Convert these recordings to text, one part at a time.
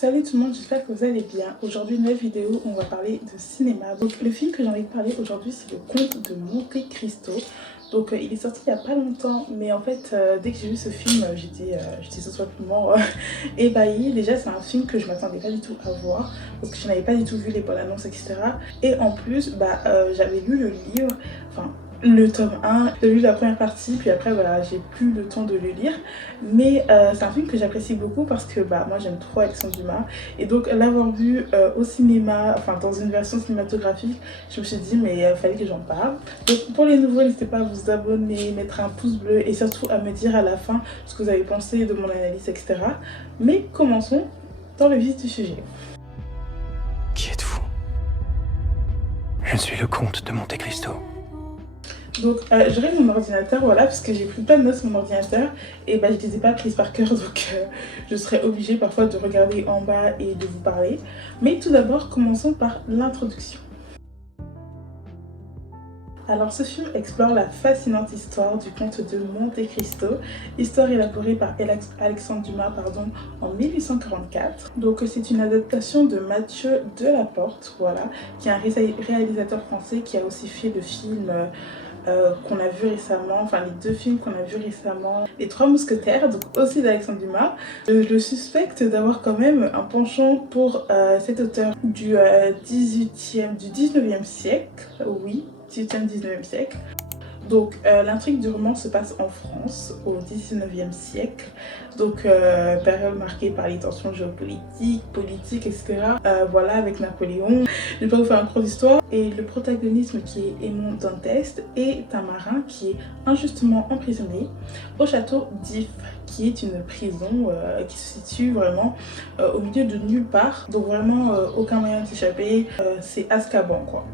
Salut tout le monde, j'espère que vous allez bien. Aujourd'hui, nouvelle vidéo, on va parler de cinéma. Donc le film que j'ai envie de parler aujourd'hui, c'est Le Comte de Monte Cristo. Donc il est sorti il n'y a pas longtemps, mais en fait dès que j'ai vu ce film, j'étais tout simplement ébahie. Déjà c'est un film que je m'attendais pas du tout à voir, parce que je n'avais pas du tout vu les bonnes annonces, etc. Et en plus, j'avais lu le livre, enfin le tome 1, j'ai lu la première partie, puis après voilà, j'ai plus le temps de le lire. Mais c'est un film que j'apprécie beaucoup parce que moi j'aime trop Alexandre Dumas. Et donc l'avoir vu au cinéma, enfin dans une version cinématographique, je me suis dit mais il fallait que j'en parle. Donc pour les nouveaux, n'hésitez pas à vous abonner, mettre un pouce bleu et surtout à me dire à la fin ce que vous avez pensé de mon analyse, etc. Mais commençons dans le vif du sujet. Qui êtes-vous? Je suis le comte de Monte Cristo. Donc j'aurai mon ordinateur, voilà, parce que j'ai pris plein de notes sur mon ordinateur et je les ai pas prises par cœur, donc je serai obligée parfois de regarder en bas et de vous parler. Mais tout d'abord, commençons par l'introduction. Alors ce film explore la fascinante histoire du comte de Monte Cristo, histoire élaborée par Alexandre Dumas en 1844. Donc c'est une adaptation de Mathieu Delaporte, voilà, qui est un réalisateur français qui a aussi fait le film qu'on a vu récemment, enfin les deux films qu'on a vu récemment, Les Trois Mousquetaires, donc aussi d'Alexandre Dumas. Je le suspecte d'avoir quand même un penchant pour cet auteur du 19e siècle, oui, 18e, 19e siècle. Donc l'intrigue du roman se passe en France au 19e siècle, donc période marquée par les tensions géopolitiques, politiques, etc. Voilà, avec Napoléon. Je vais pas vous faire un cours d'histoire. Et le protagonisme qui est Aymon Dantès est un marin qui est injustement emprisonné au château d'If, qui est une prison qui se situe vraiment au milieu de nulle part. Donc vraiment aucun moyen de s'échapper, c'est Azkaban quoi,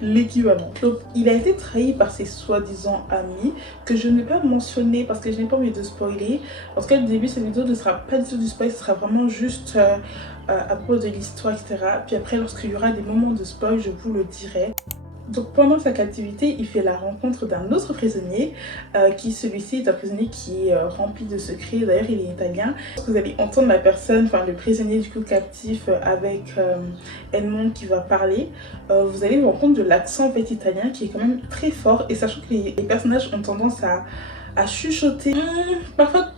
l'équivalent. Donc il a été trahi par ses soi-disant amis, que je ne vais pas mentionner parce que je n'ai pas envie de spoiler. Parce que le début de cette vidéo ne sera pas du tout du spoil, ce sera vraiment juste à propos de l'histoire, etc. Puis après, lorsqu'il y aura des moments de spoil, je vous le dirai. Donc pendant sa captivité, il fait la rencontre d'un autre prisonnier, qui celui-ci est un prisonnier qui est rempli de secrets. D'ailleurs il est italien. Vous allez entendre la personne, enfin le prisonnier du coup captif avec Edmond qui va parler. Vous allez vous rendre compte de l'accent en fait italien qui est quand même très fort, et sachant que les personnages ont tendance à chuchoter. Parfois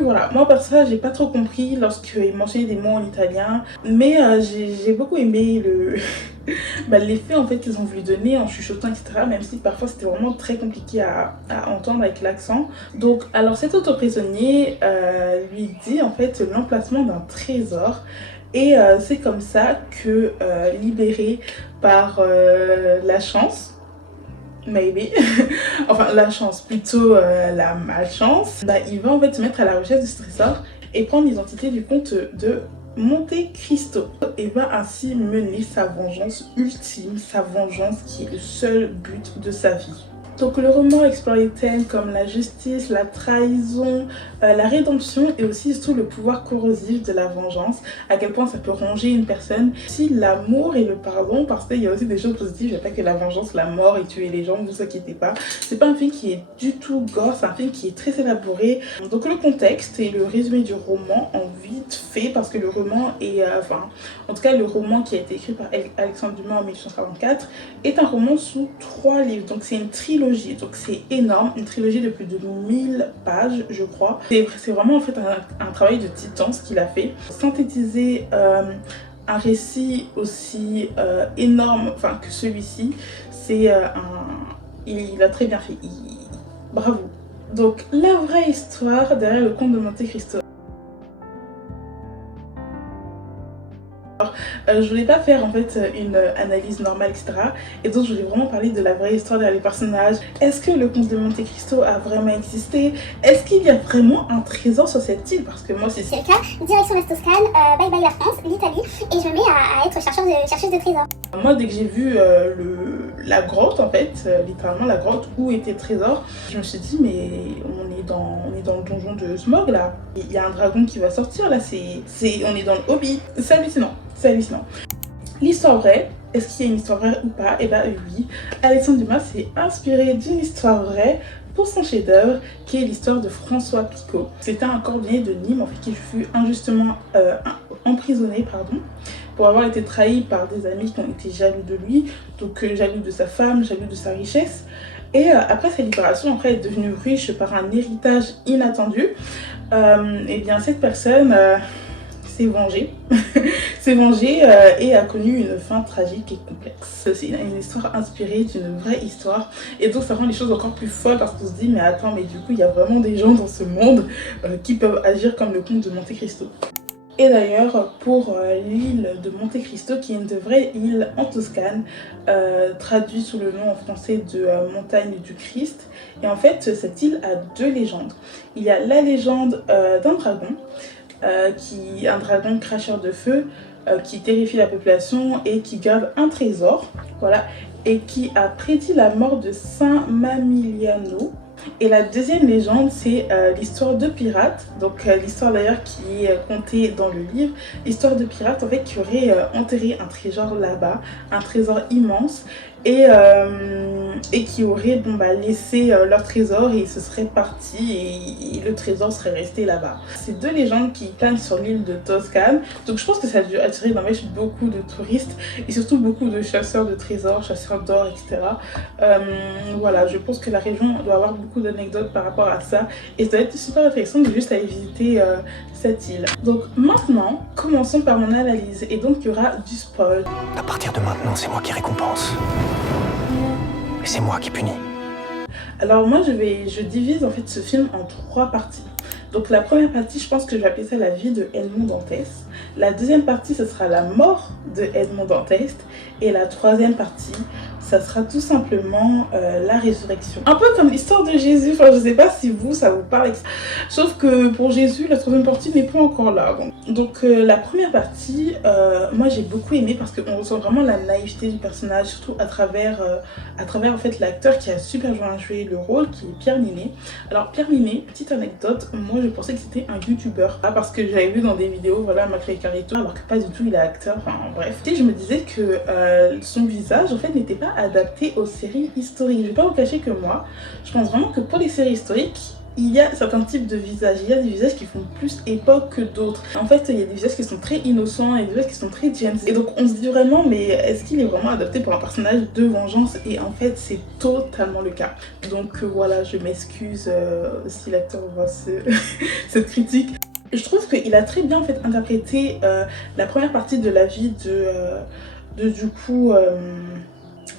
voilà, moi par ça j'ai pas trop compris lorsqu'il mentionnait des mots en italien, mais j'ai beaucoup aimé l'effet en fait qu'ils ont voulu donner en chuchotant, etc. Même si parfois c'était vraiment très compliqué à entendre avec l'accent. Donc alors cet autre prisonnier lui dit en fait l'emplacement d'un trésor. Et c'est comme ça que libéré par la chance, maybe, enfin la chance, plutôt la malchance, il va en fait se mettre à la recherche de ce trésor et prendre l'identité du comte de Monte Cristo et va ainsi mener sa vengeance ultime, sa vengeance qui est le seul but de sa vie. Donc le roman explore les thèmes comme la justice, la trahison, la rédemption et aussi surtout le pouvoir corrosif de la vengeance, à quel point ça peut ronger une personne. Aussi l'amour et le pardon, parce qu'il y a aussi des choses positives, il n'y a pas que la vengeance, la mort et tuer les gens, ne vous inquiétez pas. C'est pas un film qui est du tout gore, c'est un film qui est très élaboré. Donc le contexte et le résumé du roman en vite fait, parce que le roman est, en tout cas le roman qui a été écrit par Alexandre Dumas en 1844 est un roman sous 3 livres, donc c'est une trilogie. Donc c'est énorme, une trilogie de plus de 1000 pages je crois. C'est vraiment en fait un travail de titan ce qu'il a fait. Synthétiser un récit aussi énorme que celui-ci, c'est il a très bien fait, bravo. Donc la vraie histoire derrière le comte de Monte Cristo. Je voulais pas faire en fait une analyse normale, etc. Et donc je voulais vraiment parler de la vraie histoire derrière les personnages. Est-ce que le comte de Monte Cristo a vraiment existé? Est-ce qu'il y a vraiment un trésor sur cette île? Parce que moi c'est le cas. Direction la Toscane, bye bye la France, l'Italie, et je me mets à être chercheuse de trésors. Moi dès que j'ai vu la grotte en fait, littéralement la grotte où était le trésor, je me suis dit mais on est dans le donjon de Smaug là. Il y a un dragon qui va sortir là, on est dans le Hobbit. C'est hallucinant. C'est hallucinant. L'histoire vraie, est-ce qu'il y a une histoire vraie ou pas? Eh ben oui, Alexandre Dumas s'est inspiré d'une histoire vraie pour son chef-d'œuvre qui est l'histoire de François Picot. C'était un cordonnier de Nîmes en fait qui fut injustement emprisonné, pardon, pour avoir été trahi par des amis qui ont été jaloux de lui, donc jaloux de sa femme, jaloux de sa richesse. Et après sa libération, après être devenu riche par un héritage inattendu, et bien cette personne s'est vengée, s'est vengée et a connu une fin tragique et complexe. C'est une histoire inspirée d'une vraie histoire, et donc ça rend les choses encore plus folles parce qu'on se dit mais attends, mais du coup il y a vraiment des gens dans ce monde qui peuvent agir comme le comte de Monte Cristo. Et d'ailleurs, pour l'île de Monte Cristo, qui est une vraie île en Toscane, traduit sous le nom en français de Montagne du Christ. Et en fait, cette île a deux légendes. Il y a la légende d'un dragon, un dragon cracheur de feu, qui terrifie la population et qui garde un trésor, voilà, et qui a prédit la mort de Saint Mamiliano. Et la deuxième légende, c'est l'histoire de pirates, donc l'histoire d'ailleurs qui est contée dans le livre, l'histoire de pirates en fait qui aurait enterré un trésor là-bas, un trésor immense, et qui auraient laissé leur trésor et ils se seraient partis et le trésor serait resté là-bas. C'est deux légendes qui planent sur l'île de Toscane, donc je pense que ça a dû attirer beaucoup de touristes et surtout beaucoup de chasseurs de trésors, chasseurs d'or, etc. Voilà, je pense que la région doit avoir beaucoup d'anecdotes par rapport à ça et ça doit être super intéressant de juste aller visiter cette île. Donc maintenant, commençons par mon analyse et donc il y aura du spoil. À partir de maintenant, c'est moi qui récompense. Et c'est moi qui punis. Alors moi je divise en fait ce film en trois parties. Donc la première partie, je pense que je vais appeler ça la vie de Edmond Dantès. La deuxième partie, ce sera la mort de Edmond Dantès. Et la troisième partie, ça sera tout simplement la résurrection. Un peu comme l'histoire de Jésus, enfin je sais pas si ça vous parle. Sauf que pour Jésus, la troisième partie n'est pas encore là. Donc la première partie, moi j'ai beaucoup aimé parce qu'on ressent vraiment la naïveté du personnage, surtout à travers en fait l'acteur qui a super bien joué le rôle, qui est Pierre Ninet. Alors Pierre Ninet, petite anecdote, moi je pensais que c'était un youtubeur, parce que j'avais vu dans des vidéos, voilà, Maclay Carito, alors que pas du tout, il est acteur, enfin bref. Et je me disais que son visage en fait n'était pas adapté aux séries historiques. Je vais pas vous cacher que moi, je pense vraiment que pour les séries historiques, il y a certains types de visages, il y a des visages qui font plus époque que d'autres. En fait, il y a des visages qui sont très innocents et des visages qui sont très Gen Z. Et donc on se dit vraiment, mais est-ce qu'il est vraiment adapté pour un personnage de vengeance? Et en fait, c'est totalement le cas. Donc voilà, je m'excuse si l'acteur voit cette critique. Je trouve qu'il a très bien en fait interprété la première partie de la vie de du coup...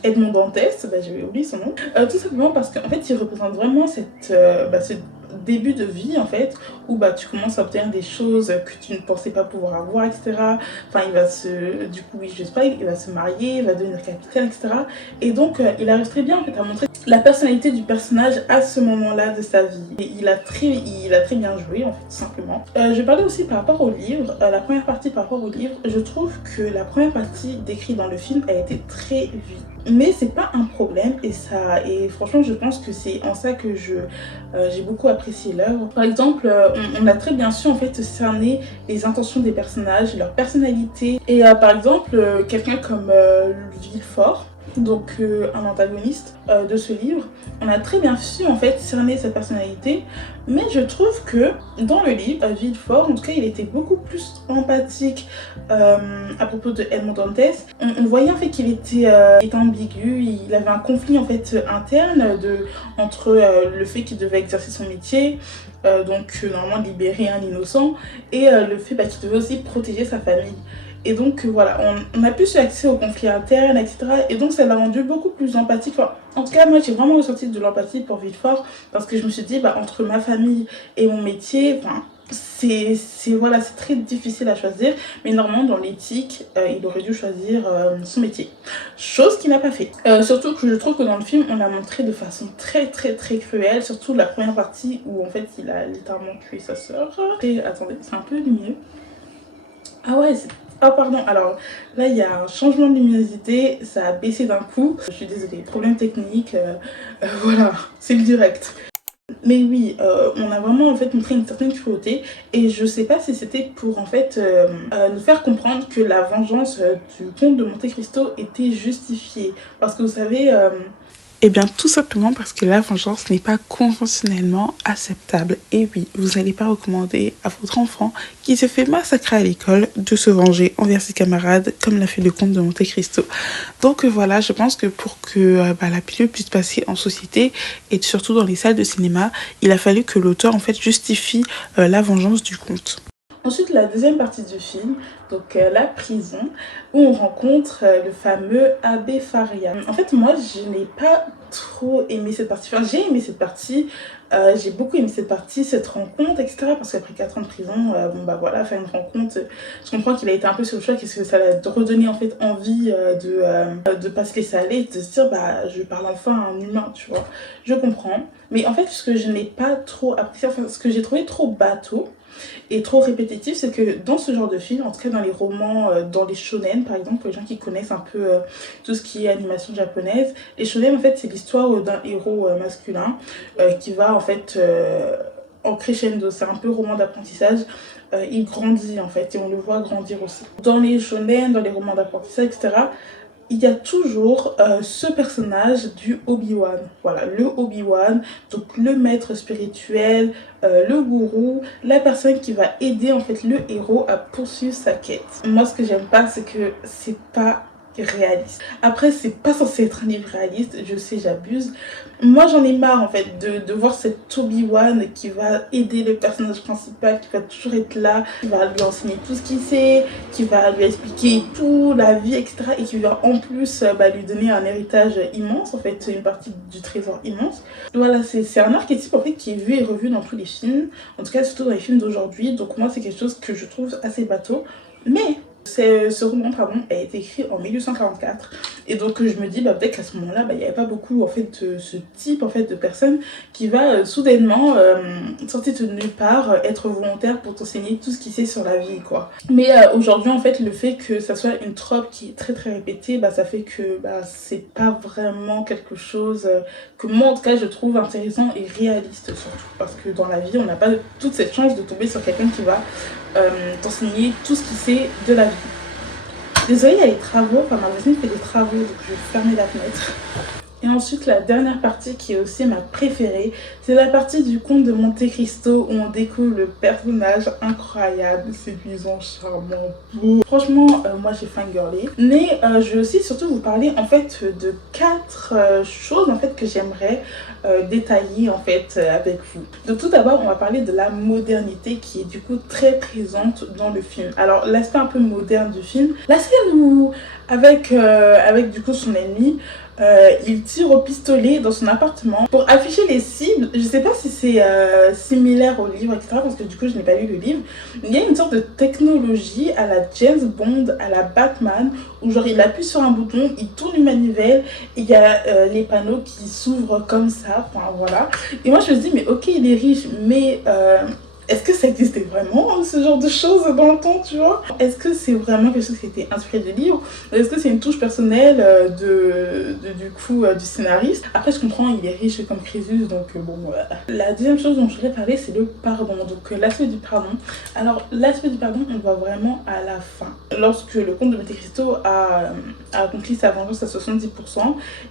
Edmond Dantès, j'avais oublié son nom, tout simplement parce qu'en fait il représente vraiment ce début de vie en fait où tu commences à obtenir des choses que tu ne pensais pas pouvoir avoir, etc. Enfin il va il va se marier, il va devenir capitaine, etc. Et donc il arrive très bien en fait à montrer la personnalité du personnage à ce moment-là de sa vie. Et il a très bien joué en fait, tout simplement. Je parlais aussi par rapport au livre, la première partie par rapport au livre, je trouve que la première partie décrite dans le film a été très vite. Mais c'est pas un problème et franchement je pense que c'est en ça que j'ai beaucoup apprécié l'œuvre. Par exemple, on a très bien su en fait cerner les intentions des personnages, leur personnalité. Et par exemple, quelqu'un comme Villefort, donc un antagoniste de ce livre, on a très bien su en fait cerner sa personnalité, mais je trouve que dans le livre, Villefort, en tout cas il était beaucoup plus empathique à propos de Edmond Dantès. On voyait en fait qu'il était ambigu, il avait un conflit en fait interne entre le fait qu'il devait exercer son métier, donc normalement libérer un innocent, et le fait qu'il devait aussi protéger sa famille. Et donc voilà, on a plus eu accès au conflit interne, etc. Et donc ça l'a rendu beaucoup plus empathique. Enfin, en tout cas, moi j'ai vraiment ressenti de l'empathie pour Villefort parce que je me suis dit, entre ma famille et mon métier, c'est très difficile à choisir. Mais normalement, dans l'éthique, il aurait dû choisir son métier. Chose qu'il n'a pas fait. Surtout que je trouve que dans le film, on l'a montré de façon très cruelle. Surtout la première partie où en fait il a littéralement tué sa sœur. Et attendez, c'est un peu lumineux. Ah ouais, ah pardon, alors là il y a un changement de luminosité, ça a baissé d'un coup. Je suis désolée, problème technique, voilà, c'est le direct. Mais oui, on a vraiment en fait montré une certaine cruauté et je sais pas si c'était pour en fait nous faire comprendre que la vengeance du comte de Monte Cristo était justifiée. Parce que vous savez, Eh bien, tout simplement parce que la vengeance n'est pas conventionnellement acceptable. Et oui, vous n'allez pas recommander à votre enfant qui se fait massacrer à l'école de se venger envers ses camarades, comme l'a fait le comte de Monte Cristo. Donc voilà, je pense que pour que la pilule puisse passer en société et surtout dans les salles de cinéma, il a fallu que l'auteur en fait justifie la vengeance du comte. Ensuite, la deuxième partie du film, donc la prison, où on rencontre le fameux Abbé Faria. En fait, moi, je n'ai pas trop aimé cette partie. Enfin, j'ai aimé cette partie, j'ai beaucoup aimé cette partie, cette rencontre, etc. Parce qu'après 4 ans de prison, voilà, faire une rencontre, je comprends qu'il a été un peu sur le choix, parce que ça l'a redonné en fait envie de pas se laisser aller, de se dire, je parle enfin à un humain, tu vois. Je comprends. Mais en fait, ce que je n'ai pas trop apprécié, enfin, ce que j'ai trouvé trop bateau, et trop répétitif, c'est que dans ce genre de film, en tout cas dans les romans, dans les shonen par exemple, pour les gens qui connaissent un peu tout ce qui est animation japonaise, les shonen en fait c'est l'histoire d'un héros masculin qui va en fait en crescendo, c'est un peu roman d'apprentissage. Il grandit en fait et on le voit grandir aussi. Dans les shonen, dans les romans d'apprentissage, etc., il y a toujours ce personnage du Obi-Wan. Voilà, le Obi-Wan, donc le maître spirituel, le gourou, la personne qui va aider en fait le héros à poursuivre sa quête. Moi, ce que j'aime pas, c'est que c'est pas réaliste. Après, c'est pas censé être un livre réaliste, je sais, j'abuse. Moi, j'en ai marre en fait de voir cet Obi-Wan qui va aider le personnage principal, qui va toujours être là, qui va lui enseigner tout ce qu'il sait, qui va lui expliquer tout, la vie, etc. Et qui va en plus lui donner un héritage immense, en fait, une partie du trésor immense. Voilà, c'est un archétype en fait qui est vu et revu dans tous les films, en tout cas surtout dans les films d'aujourd'hui. Donc moi, c'est quelque chose que je trouve assez bateau. Mais ce roman a été écrit en 1844 et donc je me dis peut-être qu'à ce moment-là il n'y avait pas beaucoup en fait de ce type en fait de personne qui va soudainement sortir de nulle part, être volontaire pour t'enseigner tout ce qu'il sait sur la vie quoi. Mais aujourd'hui en fait le fait que ça soit une trope qui est très très répétée, ça fait que c'est pas vraiment quelque chose que moi en tout cas je trouve intéressant et réaliste surtout parce que dans la vie on n'a pas toute cette chance de tomber sur quelqu'un qui va t'enseigner tout ce qu'il sait de la vie. Désolée, il y a les travaux, ma voisine fait des travaux, donc je vais fermer la fenêtre. Et ensuite, la dernière partie qui est aussi ma préférée, c'est la partie du conte de Monte Cristo où on découvre le personnage incroyable, séduisant, charmant, beau. Franchement, moi j'ai fangirlé. Mais je vais aussi surtout vous parler en fait de 4 choses en fait que j'aimerais détailler en fait avec vous. Donc tout d'abord, on va parler de la modernité qui est du coup très présente dans le film. Alors l'aspect un peu moderne du film, la scène où avec du coup son ennemi, il tire au pistolet dans son appartement pour afficher les cibles. Je sais pas si c'est similaire au livre, etc. Parce que du coup, je n'ai pas lu le livre. Il y a une sorte de technologie à la James Bond, à la Batman, où genre il appuie sur un bouton, il tourne une manivelle, et il y a les panneaux qui s'ouvrent comme ça. Enfin voilà. Et moi, je me dis, mais ok, il est riche, mais est-ce que ça existait vraiment, ce genre de choses dans le temps, tu vois? Est-ce que c'est vraiment quelque chose qui a été inspiré du livre? Est-ce que c'est une touche personnelle du scénariste? Après, je comprends, il est riche comme Crésus, donc bon, voilà. La deuxième chose dont je voudrais parler, c'est le pardon. Donc, l'aspect du pardon. Alors, l'aspect du pardon, on le voit vraiment à la fin. Lorsque le comte de Monte Cristo a accompli sa vengeance à 70%.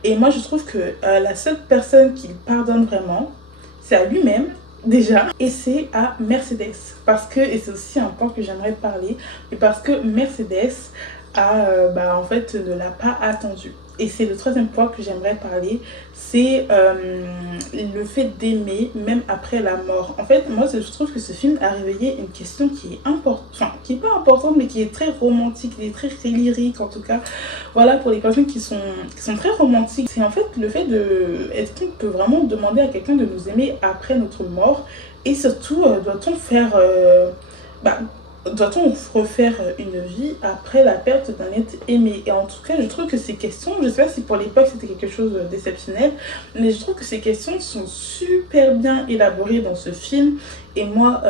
Et moi, je trouve que la seule personne qu'il pardonne vraiment, c'est à lui-même. Déjà, et c'est à Mercedes parce que, et c'est aussi un point que j'aimerais parler, et parce que Mercedes en fait ne l'a pas attendu. Et c'est le troisième point que j'aimerais parler, c'est le fait d'aimer même après la mort. En fait, moi je trouve que ce film a réveillé une question qui est importante, enfin qui est pas importante mais qui est très romantique, qui est très lyrique en tout cas. Voilà, pour les personnes qui sont très romantiques, c'est en fait le fait de, est-ce qu'on peut vraiment demander à quelqu'un de nous aimer après notre mort? Et surtout, doit-on refaire une vie après la perte d'un être aimé? Et en tout cas, je trouve que ces questions, je sais pas si pour l'époque c'était quelque chose d'exceptionnel, mais je trouve que ces questions sont super bien élaborées dans ce film Et moi,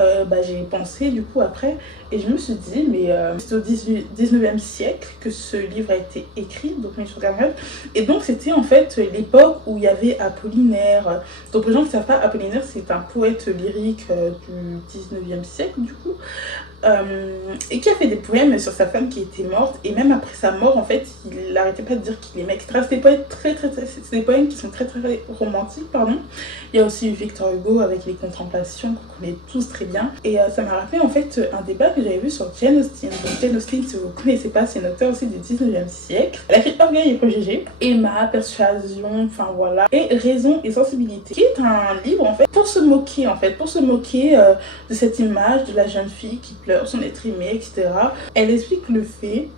j'ai pensé du coup après, et je me suis dit, mais c'est au 19e siècle que ce livre a été écrit, donc 1849. Et donc c'était en fait l'époque où il y avait Apollinaire. Donc pour les gens qui ne savent pas, Apollinaire c'est un poète lyrique du 19e siècle du coup. Et qui a fait des poèmes sur sa femme qui était morte, et même après sa mort en fait il n'arrêtait pas de dire qu'il aimait, etc. C'est des poèmes c'est des poèmes qui sont très romantiques, pardon. Il y a aussi Victor Hugo avec les Contemplations qu'on connaît tous très bien, et ça m'a rappelé en fait un débat que j'avais vu sur Jane Austen. Donc Jane Austen, si vous ne connaissez pas, c'est une auteure aussi du 19e siècle. Elle a écrit Orgueil et Préjugés, Emma, Persuasion, enfin voilà, et Raison et Sensibilité, qui est un livre en fait pour se moquer de cette image de la jeune fille qui pleure son être aimé, etc. Elle explique le fait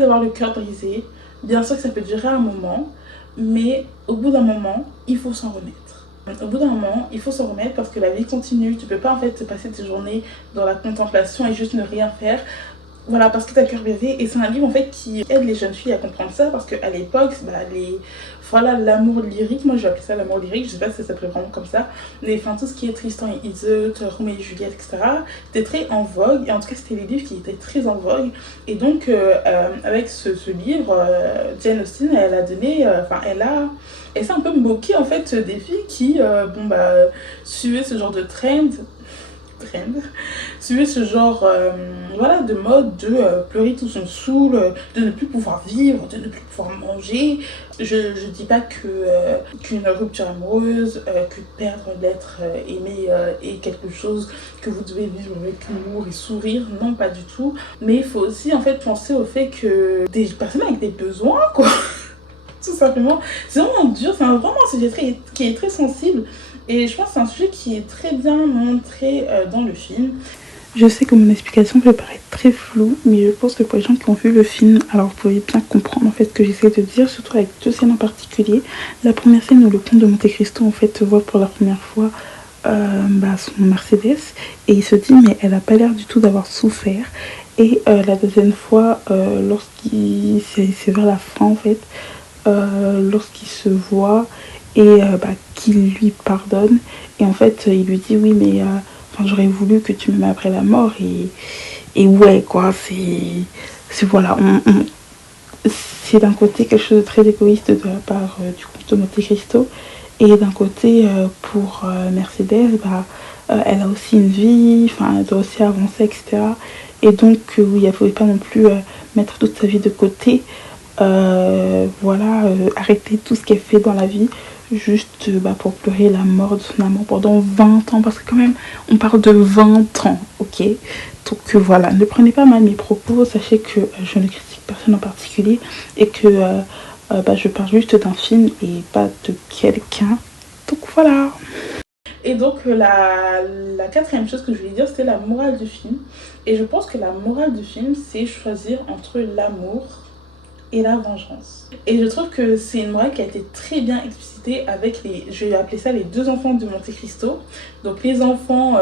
d'avoir le cœur brisé. Bien sûr que ça peut durer un moment, mais au bout d'un moment, il faut s'en remettre. Au bout d'un moment, il faut s'en remettre parce que la vie continue. Tu peux pas en fait passer tes journées dans la contemplation et juste ne rien faire. Voilà, parce que t'as le cœur brisé. Et c'est un livre en fait qui aide les jeunes filles à comprendre ça, parce qu'à l'époque, voilà, l'amour lyrique, moi je vais appeler ça l'amour lyrique, je sais pas si ça s'appelait vraiment comme ça, mais enfin tout ce qui est Tristan et Iseult, Roméo et Juliette, etc. c'était très en vogue, et en tout cas c'était les livres qui étaient très en vogue. Et donc avec ce livre, Jane Austen, elle a donné, elle s'est un peu moquée en fait des filles qui suivaient ce genre de suivait ce genre de mode de pleurer tout son saoul, de ne plus pouvoir vivre, de ne plus pouvoir manger. Je dis pas qu'une rupture amoureuse, que perdre l'être aimé est quelque chose que vous devez vivre avec humour et sourire, non pas du tout. Mais il faut aussi en fait penser au fait que des personnes avec des besoins quoi, tout simplement, c'est vraiment dur, c'est vraiment un sujet qui est très sensible. Et je pense que c'est un sujet qui est très bien montré dans le film. Je sais que mon explication peut paraître très floue, mais je pense que pour les gens qui ont vu le film, alors vous pouvez bien comprendre en fait ce que j'essaie de dire, surtout avec deux scènes en particulier. La première scène où le comte de Monte Cristo en fait voit pour la première fois son Mercedes, et il se dit mais elle a pas l'air du tout d'avoir souffert. Et la deuxième fois, c'est vers la fin en fait, lorsqu'il se voit et qu'il lui pardonne, et en fait il lui dit oui mais j'aurais voulu que tu m'aimes après la mort, et ouais quoi, c'est voilà, c'est d'un côté quelque chose de très égoïste de la part du comte de Monte Cristo, et d'un côté pour Mercedes, elle a aussi une vie, elle doit aussi avancer, etc. Et donc oui, elle ne pouvait pas non plus mettre toute sa vie de côté, arrêter tout ce qu'elle fait dans la vie juste pour pleurer la mort de son amant pendant 20 ans, parce que quand même on parle de 20 ans, ok. Donc voilà, ne prenez pas mal mes propos, sachez que je ne critique personne en particulier, et que je parle juste d'un film et pas de quelqu'un, donc voilà. Et donc la quatrième chose que je voulais dire, c'était la morale du film. Et je pense que la morale du film, c'est choisir entre l'amour et la vengeance. Et je trouve que c'est une morale qui a été très bien explicitée avec je vais appeler ça les deux enfants de Monte Cristo. Donc les enfants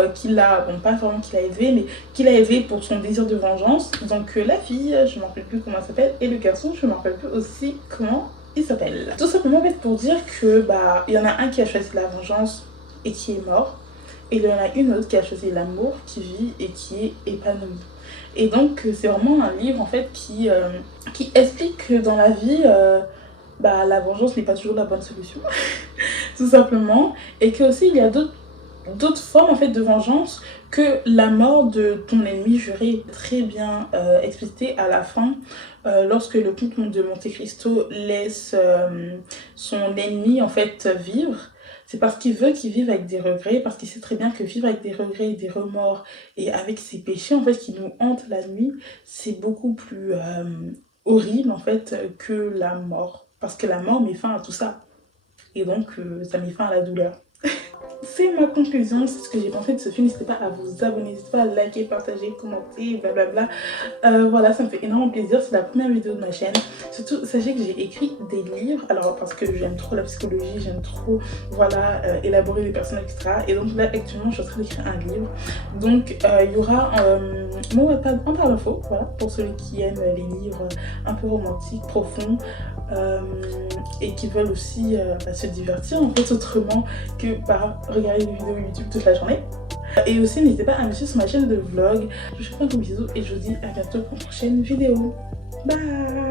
pas vraiment qu'il a élevés, mais qu'il a élevés pour son désir de vengeance. Donc la fille, je ne me rappelle plus comment elle s'appelle, et le garçon, je ne me rappelle plus aussi comment il s'appelle. Tout simplement en fait pour dire que il y en a un qui a choisi la vengeance et qui est mort, et il y en a une autre qui a choisi l'amour, qui vit et qui est épanouie. Et donc c'est vraiment un livre en fait qui explique que dans la vie la vengeance n'est pas toujours la bonne solution tout simplement, et que aussi il y a d'autres formes en fait de vengeance, que la mort de ton ennemi juré, très bien explicité à la fin, lorsque le comte de Monte Cristo laisse son ennemi en fait vivre. C'est parce qu'il veut qu'il vive avec des regrets, parce qu'il sait très bien que vivre avec des regrets, des remords et avec ses péchés en fait qui nous hantent la nuit, c'est beaucoup plus horrible en fait que la mort. Parce que la mort met fin à tout ça. Et donc ça met fin à la douleur. C'est ma conclusion, c'est ce que j'ai pensé de ce film. N'hésitez pas à vous abonner, n'hésitez pas à liker, partager, commenter, blablabla. Voilà, ça me fait énormément plaisir, c'est la première vidéo de ma chaîne. Surtout, sachez que j'ai écrit des livres, alors parce que j'aime trop la psychologie, j'aime trop, élaborer les personnages, etc. Et donc là, actuellement, je suis en train d'écrire un livre. Donc, il y aura mon Wattpad en barre d'infos, voilà, pour ceux qui aiment les livres un peu romantiques, profonds, et qui veulent aussi se divertir, en fait, autrement que par regarder des vidéos YouTube toute la journée. Et aussi n'hésitez pas à me suivre sur ma chaîne de vlog. Je vous fais un gros bisou et je vous dis à bientôt pour une prochaine vidéo. Bye.